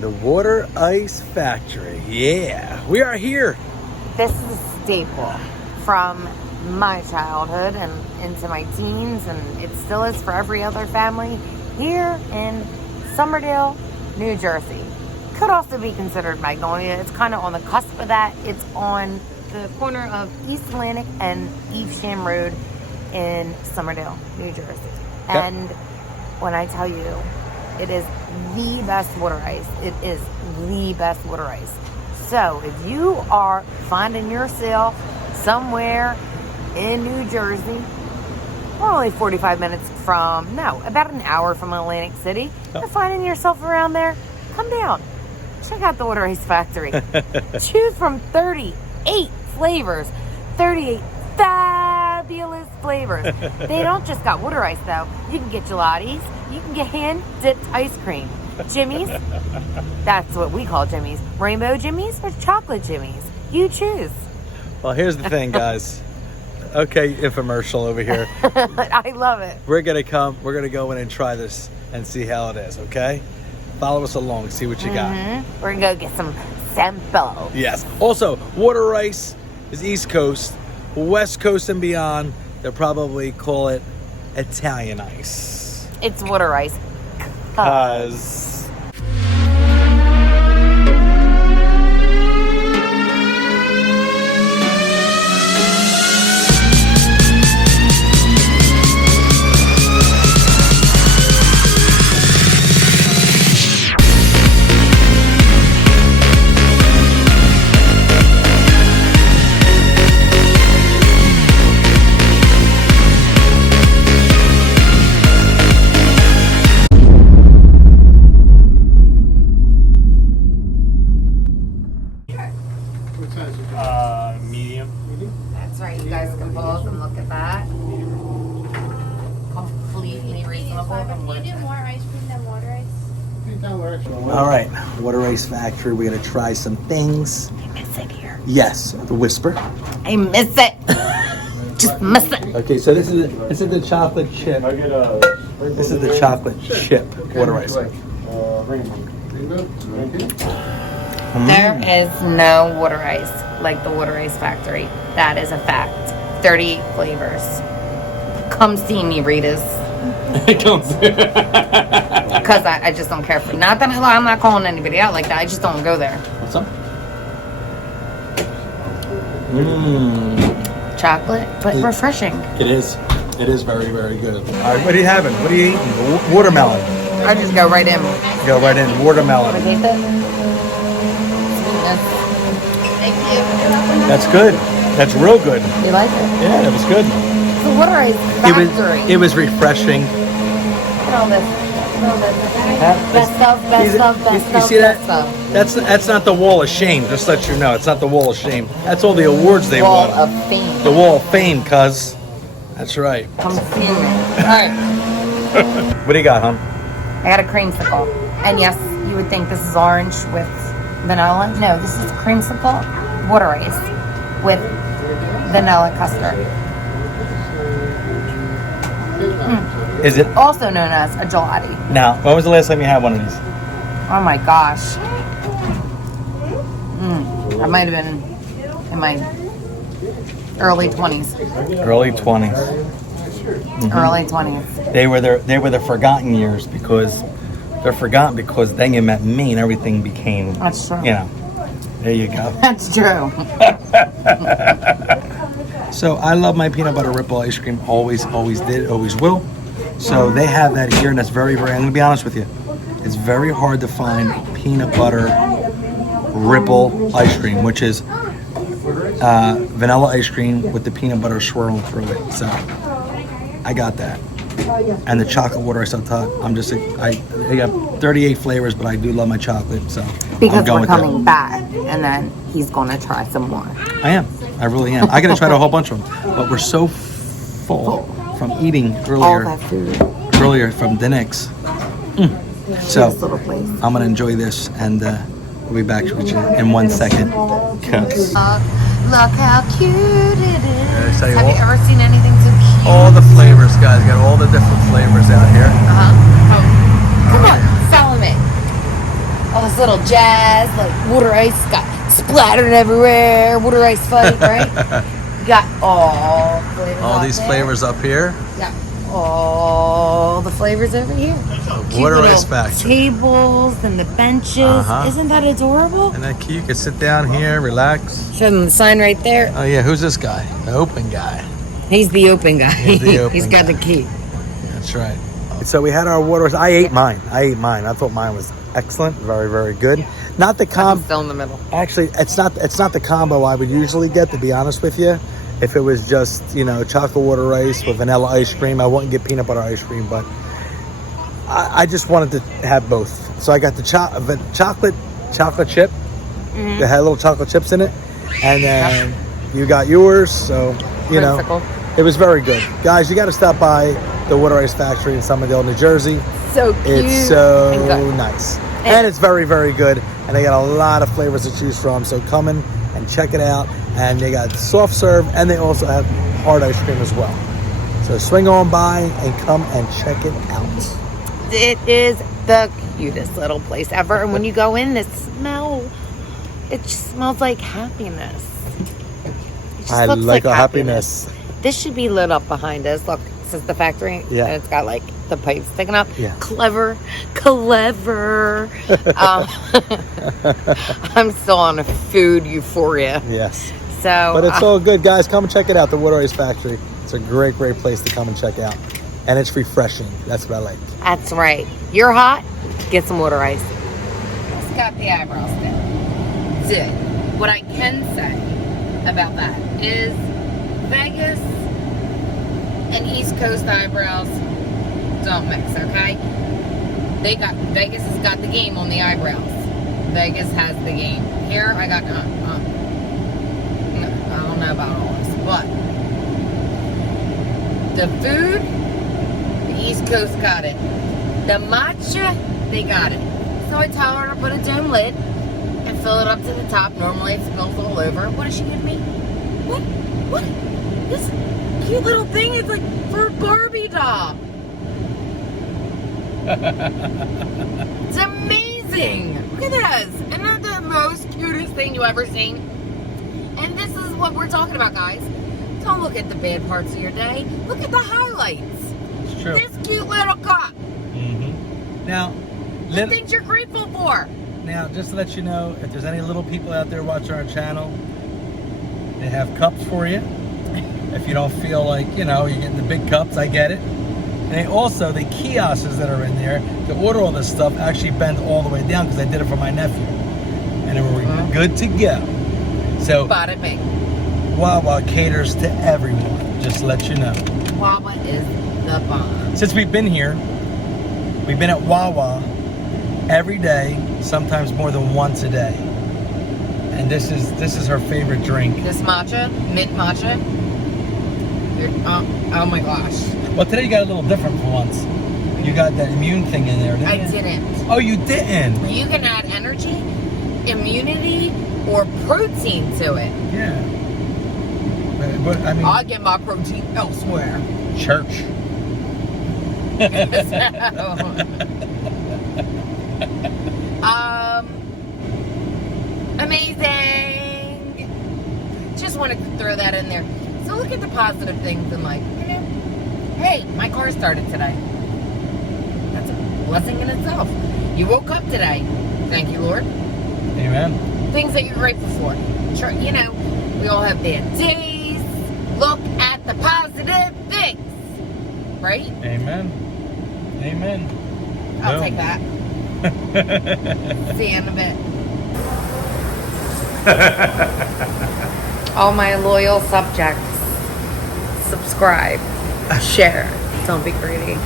The Water Ice Factory. Yeah, we are here. This is a staple from my childhood and into my teens, and it still is for every other family here in Somerdale, New Jersey. Could also be considered Magnolia. It's kind of on the cusp of that. It's on the corner of East Atlantic and Evesham Road in Somerdale, New Jersey. Yep. And when I tell you, it is the best water ice. It is the best water ice. So if you are finding yourself somewhere in New Jersey, we're only 45 minutes from, no, about an hour from Atlantic City. You're finding yourself around there, come down. Check out the Water Ice Factory. Choose from 38 flavors. 38 fabulous flavors. They don't just got water ice, though. You can get gelatis. You can get hand-dipped ice cream. Jimmy's. That's what we call Jimmy's. Rainbow Jimmy's or chocolate Jimmy's. You choose. Well, here's the thing, guys. Okay, infomercial over here. I love it. We're going to go in and try this and see how it is, okay? Follow us along, see what you got. We're going to go get some sample. Yes. Also, water ice is East Coast. West Coast and beyond, they'll probably call it Italian ice. It's water ice. Cuz. Medium. That's right. You guys can pause and look at that. Completely reasonable. Can you do more ice cream than water ice? All right, Water Ice Factory. We're gonna try some things. I miss it here. Yes, the whisper. I miss it. Just miss it. Okay, so this is the chocolate chip. This is the chocolate chip water ice. There is no water ice like the Water Ice Factory. That is a fact. 38 flavors. Come see me, Rita's. Because I just don't care for. Not that I'm not calling anybody out like that. I just don't go there. What's up? Chocolate, but refreshing. It is. It is very, very good. All right, what are you having? What are you eating? Watermelon. I just go right in. Go right in. Watermelon. Want to taste it? Thank you. That's good. That's real good. You like it? Yeah, it was good. The Water Ice Factory. It was refreshing. Look at all this. Best stuff, best stuff, best You stuff, see that? best stuff. That's not the wall of shame. Just to let you know, it's not the wall of shame. That's all the awards they Wall won. of Fame. The wall of fame, cuz. That's right. Come see me. All right. What do you got, hon? I got a creamsicle. And yes, you would think this is orange with vanilla. No, this is creamsicle water ice with vanilla custard. Is it? Also known as a gelati. Now, when was the last time you had one of these? Oh my gosh. I might have been in my early 20s. Early 20s. Early 20s. They were the forgotten years because they're forgotten because then you met me and everything became. That's true. You know. There you go. That's true. So I love my peanut butter ripple ice cream. Always did. Always will. So they have that here, and that's very, very. I'm gonna be honest with you. It's very hard to find peanut butter ripple ice cream, which is vanilla ice cream with the peanut butter swirling through it. So I got that. And the chocolate water ice on top. I got 38 flavors, but I do love my chocolate. So Because I'm going we're with coming that. back, and then he's going to try some more. I am. I really am. I got to try a whole bunch of them. But we're so full from eating All that food. earlier from Dinex. So This little place. I'm going to enjoy this, and we'll be back with you in 1 second. Cuz. Look how cute it is. tell you Have what. you ever seen anything so cute? All the flavors, guys. Got all the different flavors out here. Come on, follow me. Oh, this little jazz, like water ice got splattered everywhere. Water ice fight, right? You got all flavors. All out these there. flavors up here. Yeah. All the flavors over here. Cute Water little ice factory. tables and the benches. Isn't that adorable? And that key, you can sit down here, relax. Show them the sign right there. Oh yeah, who's this guy? The open guy. He's the open guy. He's the open He's got guy. the key. That's right. So we had our water. I ate mine. I thought mine was excellent. Very, very good. Not the I'm still in the middle. Actually, it's not the combo I would usually get, to be honest with you. If it was just, chocolate water ice with vanilla ice cream, I wouldn't get peanut butter ice cream, but I just wanted to have both. So I got the chocolate chip. They had little chocolate chips in it. And then you got yours, so, Whimsical. it was very good. Guys, you got to stop by the Water Ice Factory in Summerdale, New Jersey. So cute. It's so and good. nice. And it's very, very good. And they got a lot of flavors to choose from. So come in and check it out. And they got soft serve, and they also have hard ice cream as well. So swing on by and come and check it out. It is the cutest little place ever. And when you go in, it just smells like happiness. It just I looks like a happiness. This should be lit up behind us. Look, this is the factory. Yeah. And it's got like the pipes sticking up. Yeah. Clever. I'm still on a food euphoria. Yes. So, But it's all good, guys. Come and check it out, the Water Ice Factory. It's a great, great place to come and check out. And it's refreshing. That's what I like. That's right. You're hot, get some water ice. It's got the eyebrows down. Good. What I can say about that is Vegas and East Coast eyebrows don't mix, okay? Vegas has got the game on the eyebrows. Vegas has the game. Here I got I don't know about all this, but the food, the East Coast got it. The matcha, they got it. So I tell her to put a dome lid and fill it up to the top. Normally it spills all over. What does she give me? What? This cute little thing is like for a Barbie doll. It's amazing. Look at this. Isn't that the most cutest thing you ever seen? And this is what we're talking about, guys. Don't look at the bad parts of your day. Look at the highlights. It's true. This cute little cup. Now, The things you're grateful for. Now, just to let you know, if there's any little people out there watching our channel, they have cups for you. If you don't feel like, you're getting the big cups, I get it. And they also, the kiosks that are in there to order all this stuff actually bend all the way down because I did it for my nephew. And then we're good to go. So, Bada bing. Wawa caters to everyone, just to let you know. Wawa is the bomb. Since we've been here, we've been at Wawa every day, sometimes more than once a day. And this is her favorite drink. This matcha, mint matcha. Oh my gosh. Well, today you got a little different for once. You got that immune thing in there, didn't you? I didn't. Oh, you didn't? You can add energy, immunity, or protein to it. Yeah. But I mean, I get my protein elsewhere. church. Amazing. Just wanted to throw that in there. So look at the positive things in life. Hey, my car started today. That's a blessing in itself. You woke up today. Thank you, Lord. Amen. Things that you're grateful for. Sure, we all have bad days. Look at the positive things. Right? Amen. Amen. I'll Boom. take that. See you in a bit. All my loyal subjects, subscribe, share. Don't be greedy.